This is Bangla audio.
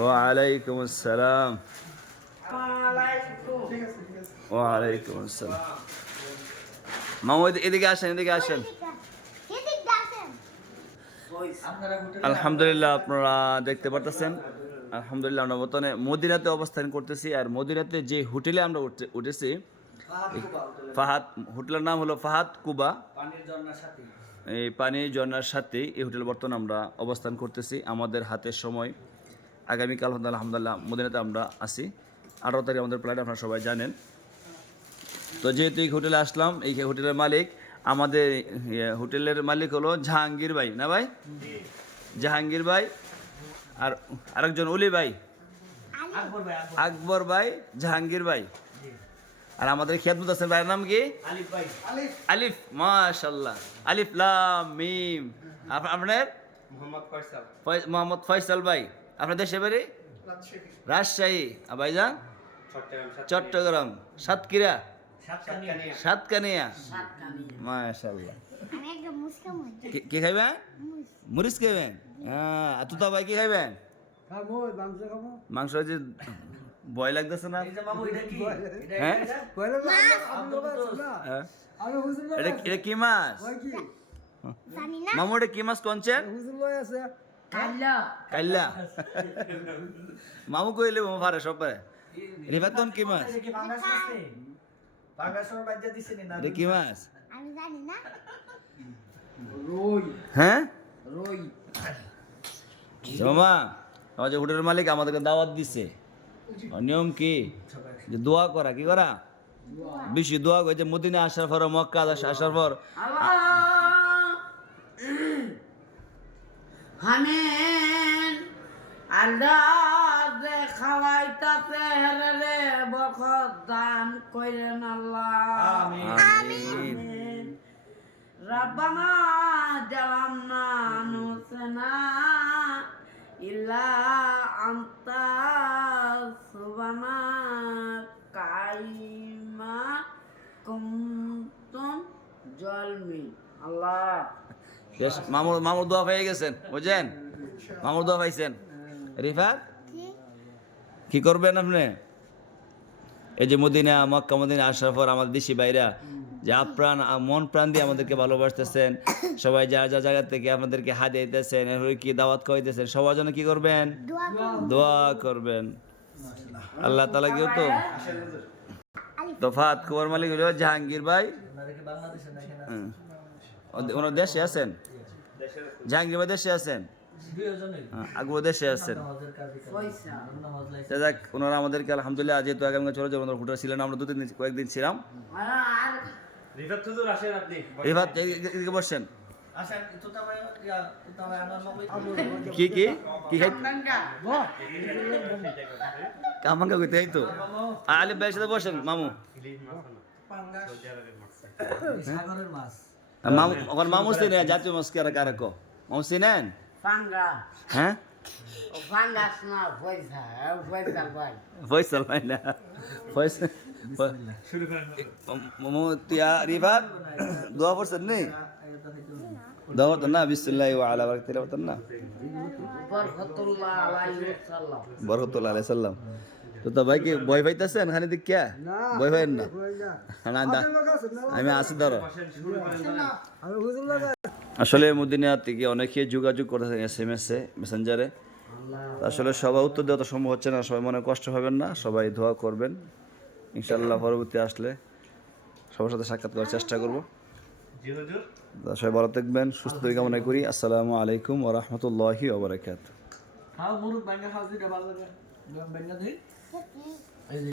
ওয়ালাইকুম আসসালাম। ওয়ালাইকুম আসসালাম। মামু এদিকে আসেন, এদিকে আসেন। আলহামদুলিল্লাহ, আপনারা দেখতে পারতেছেন আলহামদুলিল্লাহ আমরা বর্তমানে মদিনাতে অবস্থান করতেছি। আর মদিনাতে যে হোটেলে আমরা উঠেছি, ফাহাদ হোটেলের নাম হলো ফাহাদ কুবা, এই পানির ঝর্ণার সাথেই এই হোটেল বর্তমানে আমরা অবস্থান করতেছি। আমাদের হাতের সময় আগামীকাল আলহামদুলিল্লাহ মদিনাতে আমরা আসি। 18 তারিখ আমাদের ফ্লাইট, আপনারা সবাই জানেন। তো যেহেতু এই হোটেলে আসলাম, এই হোটেলের মালিক আমাদের হোটেলের মালিক হলো জাহাঙ্গীর ভাই, না ভাই? জাহাঙ্গীর ভাই আর আরেকজন অলি ভাই, আকবর ভাই, জাহাঙ্গীর ভাই। আর আমাদের খেদমত আছেন ভাইয়ের নাম কি? আলিফ। মাশাআল্লাহ, আলিফ লাম মিম। আপনার মোহাম্মদ ফয়সাল ভাই। আপনার দেশের বাড়ি? রাজশাহী। ভাইজান? চট্টগ্রাম। সাতক্ষীরা? সাতকানিয়া। মাশাআল্লাহ। কি খাইবেন? মরিচ খাইবেন? হ্যাঁ। তুতা ভাই কি খাইবেন? মাংস। যে ভয় লাগতেছে না? হ্যাঁ, এটা কি মাছ মামু? এটা কি মাছ কনছেন? কাইল্লা। মামু কইলে মামু পারে সব পারে। রিফাতন কি মাছ? এটা কি মাছ? হ্যাঁ, জমা। আমাদের হোটেলের মালিক আমাদেরকে দাওয়াত দিছে। নিয়ম কি? যে দোয়া করা। কি করা? বেশি দোয়া করে। যে মদিনা আসার পর, মক্কা আসার পর খাওয়াইতাছে রে বরকত দান কইরেন আল্লাহ। আমিন। রব্বানা জালামনা আনফুসানা ইল্লা আনতা সুবহানাকা কাইমা কুনতুম জালিমিন। আল্লাহ বেশ, মামুর দোয়া পেয়ে গেছেন, বুঝছেন? মামুর দোয়া পাইছেন। রিফাত কি করবেন আপনি? এই যে মদিনা, মক্কা মদিনা আসার পর আমাদের দেশি ভাইরা যে আপ্রাণ মন প্রাণ দিয়ে আমাদেরকে ভালোবাসতেছেন, সবাই যা যা জায়গা থেকে আপনাদেরকে হাত দিতেছেন, এরপরে কি দাওয়াত খাওয়াইতেছেন, সবার জন্য কি করবেন? দোয়া করবেন। আল্লাহ তাআলা কেউ তো ফাহাদ কুবার মালিক হলো জাহাঙ্গীর ভাই। ওনার দেশে আছেন? জাহাঙ্গীর ভাই দেশে আছেন? আগ্রহ দেশে আছেন। যাক, ওনারা আমাদেরকে আলহামদুলিল্লাহ, যেহেতু আগামীকাল চলে যাবো, ওনারা হোটেল ছিলেন, আমরা কয়েকদিন ছিলাম। রিফাত এদিকে বসছেন। কি কি কি খাই? কামাঙ্গা কইতে এই তো। আলিফ ভাইয়ের সাথে বসেন মামু। মামু এখন মামু চিনেন জাতীয় মাছ কারা কারা কো? মামু চিনেন? হ্যাঁ, ফয়সাল ভাই না, ফয়সাল। মামু তিয়া রিফাত দোয়া পড়ছেন নি? দোয়া তো না, বিসমিল্লাহ ওয়া আলা বারাকাতিল্লাহ না, বরকতুল্লাহ আলাইহি সাল্লাম। তো ভাই কি ভয় পাইতেছেন? খানি দিক কে ভয় পাইেন না? আমি আছি ধরো। আসলে মদিনা থেকে অনেকে যোগাযোগ করতেছে SMS-এ, মেসেঞ্জারে। আসলে সবাই উত্তর দেওয়া তো সম্ভব হচ্ছে না। সবাই মনে কষ্ট হবেন না, সবাই দোয়া করবেন। ইনশাআল্লাহ পরবর্তী আসলে সবার সাথে সাক্ষাৎ করার চেষ্টা করব। সবাই ভালো থাকবেন, সুস্থ কামনা করি। আসসালামু আলাইকুম ওয়া রাহমাতুল্লাহি ওয়া বারাকাতুহু।